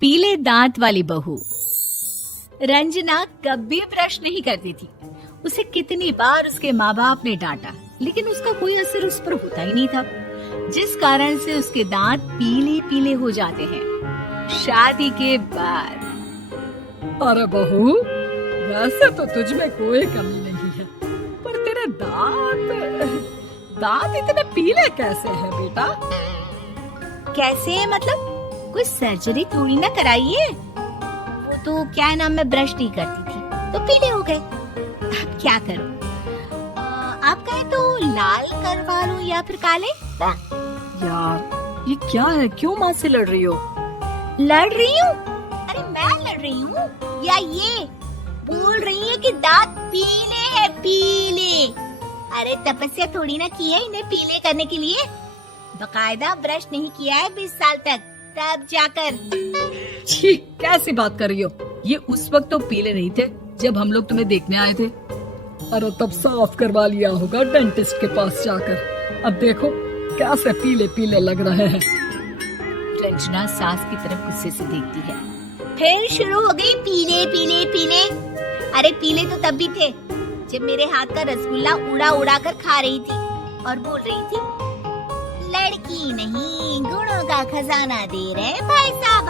पीले दांत वाली बहू। रंजना कभी ब्रश नहीं करती थी। उसे कितनी बार उसके माँ बाप ने डांटा, लेकिन उसका कोई असर उस पर होता ही नहीं था, जिस कारण से उसके दांत पीले पीले हो जाते हैं। शादी के बाद अरे बहू, वैसे तो तुझ में कोई कमी नहीं है, पर तेरे दांत इतने पीले कैसे हैं बेटा? कैसे मतलब? कोई सर्जरी थोड़ी ना कराइए। वो तो क्या नाम, मैं ब्रश नहीं करती थी तो पीले हो गए। अब क्या करूं? आप कहें तो लाल करवा लूं या फिर काले? यार ये क्या है, क्यों माँ से लड़ रही हो? लड़ रही हूँ? अरे मैं लड़ रही हूँ या ये बोल रही है कि दांत पीले हैं, पीले। अरे तपस्या थोड़ी ना की है इन्हें पीले करने के लिए। बकायदा ब्रश नहीं किया है 20 साल तक, तब जाकर। छी, कैसी बात कर रही हो? ये उस वक्त तो पीले नहीं थे जब हम लोग तुम्हें देखने आए थे। अरे तब साफ करवा लिया होगा डेंटिस्ट के पास जाकर। अब देखो कैसे पीले पीले लग रहे हैं। रंजना सास की तरफ गुस्से से देखती है। फिर शुरू हो गई पीले पीले पीले। अरे पीले तो तब भी थे जब मेरे हाथ का रसगुल्ला उड़ा उड़ा कर खा रही थी और बोल रही थी, लड़की नहीं गुणों का खजाना दे रहे भाई साहब।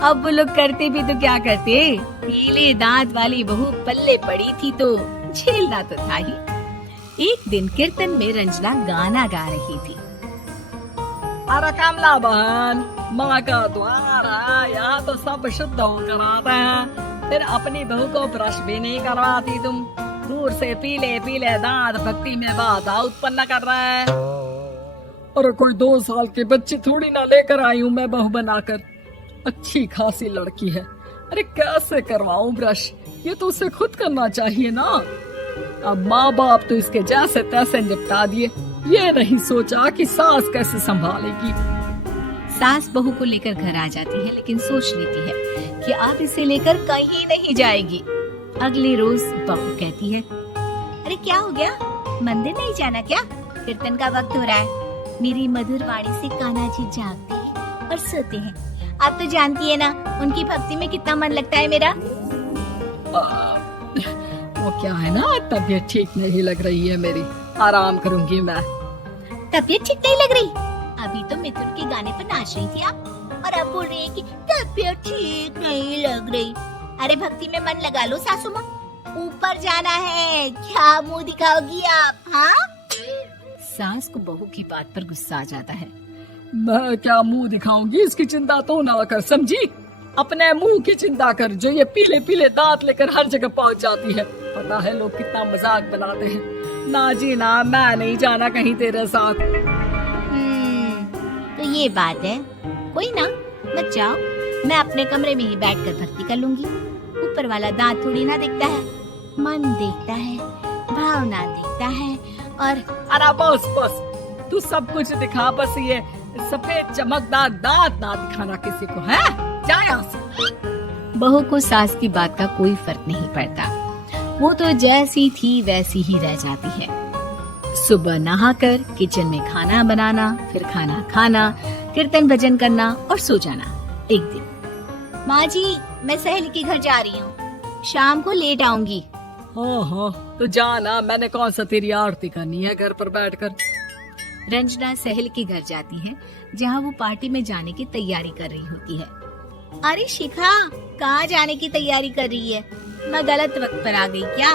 अब वो लोग करते भी तो क्या करते, पीले दांत वाली बहू पल्ले पड़ी थी तो झेलना तो था ही। एक दिन कीर्तन में रंजना गाना गा रही थी। अरे कमला बहन, माँ का द्वार है, यहाँ तो सब शुद्ध होकर आते हैं, फिर अपनी बहू को ब्रश भी नहीं करवाती तुम। दूर से पीले पीले दांत भक्ति में बाधा उत्पन्न कर रहा है। अरे कोई 2 साल के बच्चे थोड़ी ना लेकर आई हूँ मैं बहू बनाकर। अच्छी खासी लड़की है, अरे कैसे करवाऊं ब्रश? ये तो उसे खुद करना चाहिए ना। अब माँ बाप तो इसके जैसे तैसे निपटा दिए, ये नहीं सोचा कि सास कैसे संभालेगी। सास बहू को लेकर घर आ जाती है, लेकिन सोच लेती है कि अब इसे लेकर कहीं नहीं जाएगी। अगले रोज बहू कहती है, अरे क्या हो गया, मंदिर नहीं जाना क्या? कीर्तन का वक्त हो रहा है। मेरी मधुर वाणी से कान्हा जी जागते हैं और सोते हैं। आप तो जानती है ना उनकी भक्ति में कितना मन लगता है मेरा। वो क्या है ना, तबीयत ठीक नहीं लग रही है मेरी, आराम करूंगी मैं। तबीयत ठीक नहीं लग रही? अभी तो मिथुन के गाने पर नाच रही थी आप, और अब बोल रही है कि तबीयत ठीक नहीं लग रही। अरे भक्ति में मन लगा लो सासू माँ, ऊपर जाना है, क्या मुंह दिखाओगी आप? हाँ? सास को बहू की बात पर गुस्सा आ जाता है। मैं क्या मुंह दिखाऊंगी, इसकी चिंता तो ना कर, समझी? अपने मुंह की चिंता कर, जो ये पीले पीले दांत लेकर हर जगह पहुंच जाती है। पता है लोग कितना मजाक बनाते हैं। ना जी ना, मैं नहीं जाना कहीं तेरे साथ। तो ये बात है, कोई ना, मत जाओ, मैं अपने कमरे में ही बैठकर भक्ति कर लूंगी। ऊपर वाला दांत थोड़ी ना देखता है, मन देखता है, भावना देखता है। और अरे बस बस, तू सब कुछ दिखा, बस ये सफेद चमकदार दांत ना दिखाना किसी को, है? जा यहाँ से। बहू को सास की बात का कोई फर्क नहीं पड़ता, वो तो जैसी थी वैसी ही रह जाती है। सुबह नहाकर किचन में खाना बनाना, फिर खाना खाना, कीर्तन भजन करना और सो जाना। एक दिन, माँ जी मैं सहेली के घर जा रही हूँ, शाम को लेट आऊंगी। हाँ, तो जाना, मैंने कौन सा तेरी आरती करनी है घर पर बैठकर। रंजना सहेली के घर जाती है, जहाँ वो पार्टी में जाने की तैयारी कर रही होती है। अरे शिखा, कहाँ जाने की तैयारी कर रही है? मैं गलत वक्त पर आ गई क्या?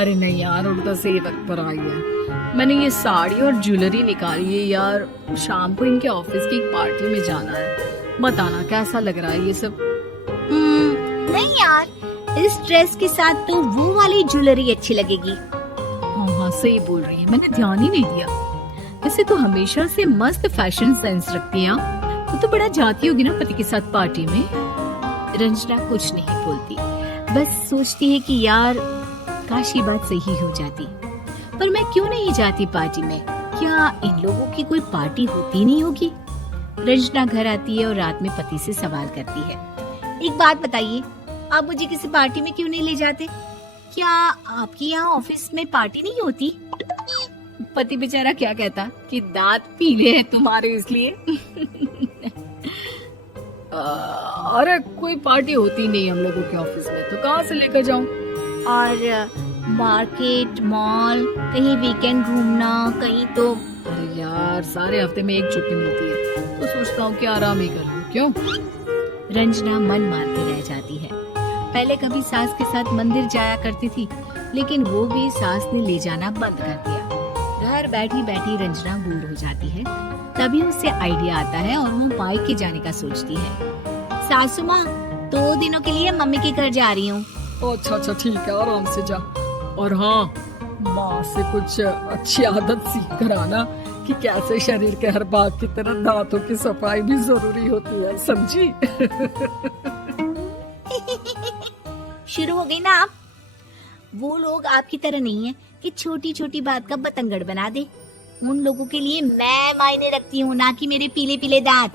अरे नहीं यार, उल्टा सही वक्त पर आई है। मैंने ये साड़ी और ज्वेलरी निकाली है यार, शाम को इनके ऑफिस की एक पार्टी में जाना है। बताना कैसा लग रहा है ये सब? नहीं यार, इस ड्रेस के साथ तो वो वाली ज्वेलरी अच्छी लगेगी। हाँ, सही बोल रही है, मैंने ध्यान ही नहीं दिया। वैसे तो हमेशा से मस्त फैशन सेंस रखती है। वो तो बड़ा जाती होगी ना पति के साथ पार्टी में। रंजना कुछ नहीं बोलती, बस सोचती है कि यार काश ये बात सही हो जाती, पर मैं क्यों नहीं जाती पार्टी में? क्या इन लोगों की कोई पार्टी होती नहीं होगी? रंजना घर आती है और रात में पति से सवाल करती है, एक बात बताइए, आप मुझे किसी पार्टी में क्यों नहीं ले जाते? क्या आपके यहाँ ऑफिस में पार्टी नहीं होती? पति बेचारा क्या कहता कि दांत पीले हैं तुम्हारे इसलिए। अरे कोई पार्टी होती नहीं हम लोगों के ऑफिस में, तो कहाँ से लेकर जाऊं? और मार्केट, मॉल, कहीं वीकेंड घूमना, कहीं तो। अरे यार सारे हफ्ते में एक छुट्टी मिलती है, तो सोचता हूँ कि आराम ही कर लूं। क्यों? रंजना मन मार के रह जाती है। पहले कभी सास के साथ मंदिर जाया करती थी, लेकिन वो भी सास ने ले जाना बंद कर दिया। घर बैठी बैठी रंजना बोर हो जाती है। तभी उसे आइडिया आता है और वो मायके जाने का सोचती है। सासू माँ, 2 दिनों के लिए मम्मी के घर जा रही हूँ। अच्छा अच्छा ठीक है, आराम से जा। और हाँ, माँ से कुछ अच्छी आदत सीख कर आना कि कैसे शरीर के हर भाग की तरह दांतों की सफाई भी जरूरी होती है, समझी? शुरू हो गई ना आप। वो लोग आपकी तरह नहीं है कि छोटी छोटी बात का बतंगड़ बना दे। उन लोगों के लिए मैं मायने रखती हूँ, ना कि मेरे पीले पीले दांत।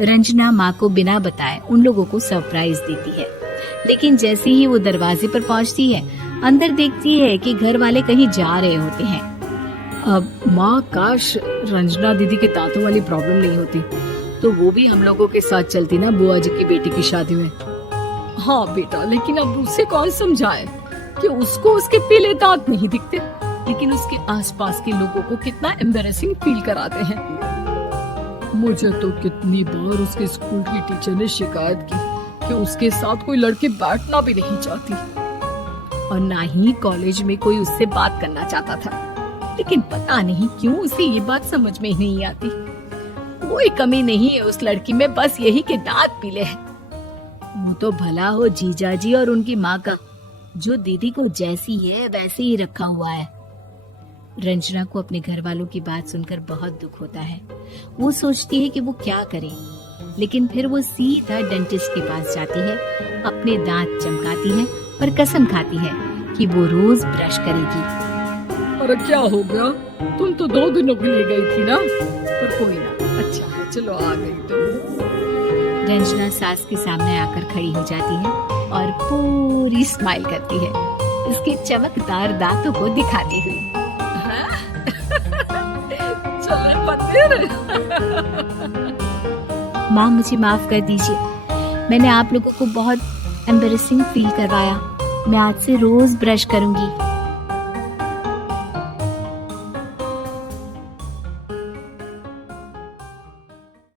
रंजना माँ को बिना बताए उन लोगों को सरप्राइज देती है, लेकिन जैसे ही वो दरवाजे पर पहुँचती है, अंदर देखती है कि घर वाले कहीं जा रहे होते हैं। अब माँ, काश रंजना दीदी के दांतों वाली प्रॉब्लम नहीं होती, तो वो भी हम लोगों के साथ चलती ना बुआ जी की बेटी की शादी में। हाँ बेटा, लेकिन अब उसे कौन समझाए कि उसको उसके पीले दांत नहीं दिखते, लेकिन उसके आसपास के लोगों को कितना एम्बैरेसिंग फील कराते हैं। मुझे तो कितनी बार उसके स्कूल की टीचर ने शिकायत की कि उसके साथ कोई लड़की बैठना भी नहीं चाहती, और ना ही कॉलेज में कोई उससे बात करना चाहता था। लेकिन पता नहीं क्यों उसे ये बात समझ में ही नहीं आती। कोई कमी नहीं है उस लड़की में, बस यही कि दांत पीले हैं। वो तो भला हो जीजा जी और उनकी माँ का, जो दीदी को जैसी है वैसे ही रखा हुआ है। रंजना को अपने घर वालों की बात सुनकर बहुत दुख होता है। वो सोचती है कि वो क्या करे, लेकिन फिर वो सीधा डेंटिस्ट के पास जाती है, अपने दांत चमकाती है और कसम खाती है कि वो रोज ब्रश करेगी। अरे क्या हो गया? तुम तो 2 दिनों के लिए गई थी ना, पर कोई ना, अच्छा है, चलो आ गई तो। रंजना सास के सामने आकर खड़ी हो जाती है और पूरी स्माइल करती है, उसके चमकदार दांतों को दिखाती हुई। चले पत्थर। माँ, मुझे माफ कर दीजिए, मैंने आप लोगों को बहुत एम्बैरेसिंग फील करवाया। मैं आज से रोज ब्रश करूंगी।